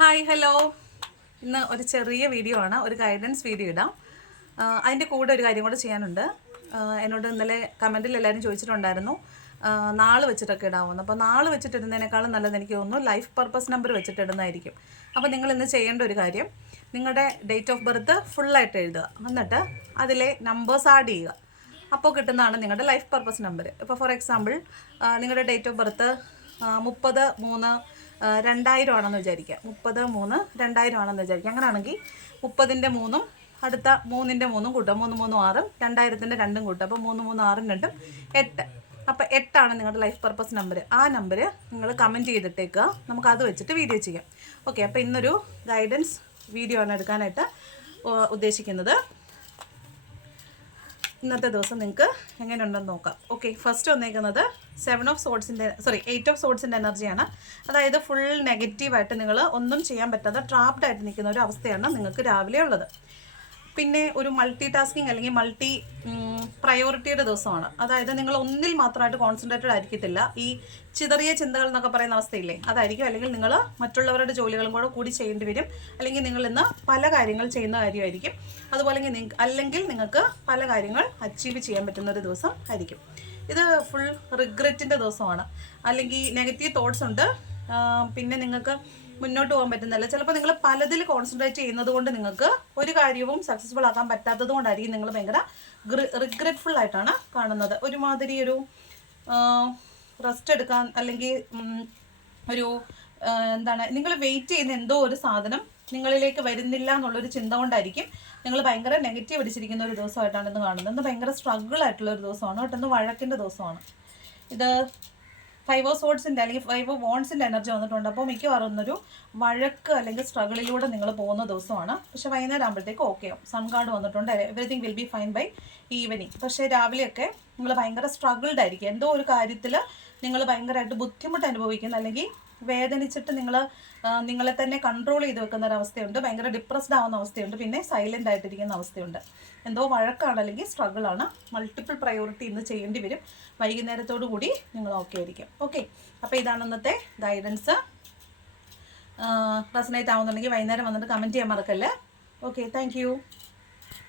Hi hello. ഇന്ന് ഒരു ചെറിയ വീഡിയോ ആണ്, ഒരു ഗൈഡൻസ് വീഡിയോ ഇടാം. അതിൻ്റെ കൂടെ ഒരു കാര്യം കൂടെ ചെയ്യാനുണ്ട്. എന്നോട് ഇന്നലെ കമൻറ്റിൽ എല്ലാവരും ചോദിച്ചിട്ടുണ്ടായിരുന്നു നാൾ വെച്ചിട്ടൊക്കെ ഇടാവുന്നു. അപ്പോൾ നാൾ വെച്ചിട്ടിടുന്നതിനേക്കാളും നല്ലത് എനിക്ക് തോന്നുന്നു ലൈഫ് പർപ്പസ് നമ്പർ വെച്ചിട്ടിടുന്നതായിരിക്കും. അപ്പോൾ നിങ്ങൾ ഇന്ന് ചെയ്യേണ്ട ഒരു കാര്യം, നിങ്ങളുടെ ഡേറ്റ് ഓഫ് ബർത്ത് ഫുള്ളായിട്ട് എഴുതുക, എന്നിട്ട് അതിലെ നമ്പേഴ്സ് ആഡ് ചെയ്യുക. അപ്പോൾ കിട്ടുന്നതാണ് നിങ്ങളുടെ ലൈഫ് പർപ്പസ് നമ്പർ. ഇപ്പോൾ ഫോർ എക്സാമ്പിൾ നിങ്ങളുടെ ഡേറ്റ് ഓഫ് ബർത്ത് 30/3/2000 ആണെന്ന് വിചാരിക്കുക. 30/3/2000 ആണെന്ന് വിചാരിക്കുക. അങ്ങനെയാണെങ്കിൽ 30ൻ്റെ 3ഉം അടുത്ത 3ൻ്റെ 3ഉം കൂട്ടുക. 3 3 6, 2000ൻ്റെ 2ഉം കൂട്ടുക. അപ്പോൾ 3 3 6 2 8. അപ്പോൾ 8 നിങ്ങളുടെ ലൈഫ് പർപ്പസ് നമ്പർ. ആ നമ്പർ നിങ്ങൾ കമൻറ്റ് ചെയ്തിട്ടേക്കുക. നമുക്കത് വെച്ചിട്ട് വീഡിയോ ചെയ്യാം. ഓക്കെ. അപ്പോൾ ഇന്നൊരു ഗൈഡൻസ് വീഡിയോ ആണ് എടുക്കാനായിട്ട് ഉദ്ദേശിക്കുന്നത്. ഇന്നത്തെ ദിവസം നിങ്ങൾക്ക് എങ്ങനെയുണ്ടെന്ന് നോക്കാം. ഓക്കെ. ഫസ്റ്റ് വന്നേക്കുന്നത് 8 ഓഫ് സോഡ്സിൻ്റെ എനർജിയാണ്. അതായത് ഫുൾ നെഗറ്റീവായിട്ട് നിങ്ങൾ ഒന്നും ചെയ്യാൻ പറ്റാതെ ട്രാപ്ഡ് ആയിട്ട് നിൽക്കുന്ന ഒരു അവസ്ഥയാണ് നിങ്ങൾക്ക് രാവിലെ ഉള്ളത്. പിന്നെ ഒരു മൾട്ടി ടാസ്കിങ് അല്ലെങ്കിൽ മൾട്ടി പ്രയോറിറ്റിയുടെ ദിവസമാണ്. അതായത് നിങ്ങൾ ഒന്നിൽ മാത്രമായിട്ട് കോൺസെൻട്രേറ്റഡ് ആയിരിക്കത്തില്ല. ഈ ചിതറിയ ചിന്തകൾ എന്നൊക്കെ പറയുന്ന അവസ്ഥയില്ലേ, അതായിരിക്കും. അല്ലെങ്കിൽ നിങ്ങൾ മറ്റുള്ളവരുടെ ജോലികളും കൂടി ചെയ്യേണ്ടി വരും. അല്ലെങ്കിൽ നിങ്ങൾ ഇന്ന് പല കാര്യങ്ങൾ ചെയ്യുന്ന കാര്യമായിരിക്കും. അതുപോലെ അല്ലെങ്കിൽ നിങ്ങൾക്ക് പല കാര്യങ്ങൾ അച്ചീവ് ചെയ്യാൻ പറ്റുന്ന ഒരു ദിവസം ആയിരിക്കും. ഇത് ഫുൾ റിഗ്രറ്റിൻ്റെ ദിവസമാണ്. അല്ലെങ്കിൽ നെഗറ്റീവ് തോട്ട്സ് ഉണ്ട്. പിന്നെ നിങ്ങൾക്ക് മുന്നോട്ട് പോകാൻ പറ്റുന്നില്ല. ചിലപ്പോൾ നിങ്ങൾ പലതിൽ കോൺസെൻട്രേറ്റ് ചെയ്യുന്നത് കൊണ്ട് നിങ്ങൾക്ക് ഒരു കാര്യവും സക്സസ്ഫുൾ ആക്കാൻ പറ്റാത്തത് കൊണ്ടായിരിക്കും നിങ്ങൾ ഭയങ്കര റിഗ്രറ്റ്ഫുൾ ആയിട്ടാണ് കാണുന്നത്. ഒരുമാതിരി ഒരു റെസ്റ്റ് എടുക്കാൻ, അല്ലെങ്കിൽ ഒരു നിങ്ങൾ വെയിറ്റ് ചെയ്യുന്ന എന്തോ ഒരു സാധനം നിങ്ങളിലേക്ക് വരുന്നില്ല എന്നുള്ളൊരു ചിന്ത കൊണ്ടായിരിക്കും നിങ്ങൾ ഭയങ്കര നെഗറ്റീവ് അടിച്ചിരിക്കുന്ന ഒരു ദിവസമായിട്ടാണ് ഇന്ന് കാണുന്നത്. ഇന്ന് ഭയങ്കര സ്ട്രഗിൾ ആയിട്ടുള്ള ഒരു ദിവസമാണ് കേട്ടോ. ഇന്ന് വഴക്കിൻ്റെ ദിവസമാണ്. ഇത് 5 ഓഫ് സോഡ്സിൻ്റെ അല്ലെങ്കിൽ 5 ഓഫ് വോൺസിൻ്റെ എനർജി വന്നിട്ടുണ്ട്. അപ്പോൾ മിക്കവാറും ഒരു വഴക്ക് അല്ലെങ്കിൽ സ്ട്രഗിളിലൂടെ നിങ്ങൾ പോകുന്ന ദിവസമാണ്. പക്ഷേ വൈകുന്നേരം ആകുമ്പോഴത്തേക്ക് ഓക്കെ ആവും. സൺ കാർഡ് വന്നിട്ടുണ്ട്. Everything will be fine by evening. പക്ഷേ രാവിലെയൊക്കെ നിങ്ങൾ ഭയങ്കര സ്ട്രഗിൾഡ് ആയിരിക്കും. എന്തോ ഒരു കാര്യത്തിൽ നിങ്ങൾ ഭയങ്കരമായിട്ട് ബുദ്ധിമുട്ട് അനുഭവിക്കുന്ന, അല്ലെങ്കിൽ വേദനിച്ചിട്ട് നിങ്ങളെ തന്നെ കൺട്രോൾ ചെയ്ത് വെക്കുന്ന ഒരു അവസ്ഥയുണ്ട്. ഭയങ്കര ഡിപ്രസ്ഡ് ആവുന്ന അവസ്ഥയുണ്ട്. പിന്നെ സൈലൻ്റ് ആയിട്ടിരിക്കുന്ന അവസ്ഥയുണ്ട്. എന്തോ വഴക്കാണ് അല്ലെങ്കിൽ സ്ട്രഗിളാണ്. മൾട്ടിപ്പിൾ പ്രയോറിറ്റി ഇന്ന് ചെയ്യേണ്ടി വരും. വൈകുന്നേരത്തോടു കൂടി നിങ്ങൾ ഓക്കെ ആയിരിക്കും. ഓക്കെ. അപ്പോൾ ഇതാണ് ഇന്നത്തെ ഗൈഡൻസ്. റെസനേറ്റ് ആവുന്നുണ്ടെങ്കിൽ വൈകുന്നേരം വന്നിട്ട് കമൻറ്റ് ചെയ്യാൻ മറക്കല്ലേ. ഓക്കെ. Thank you.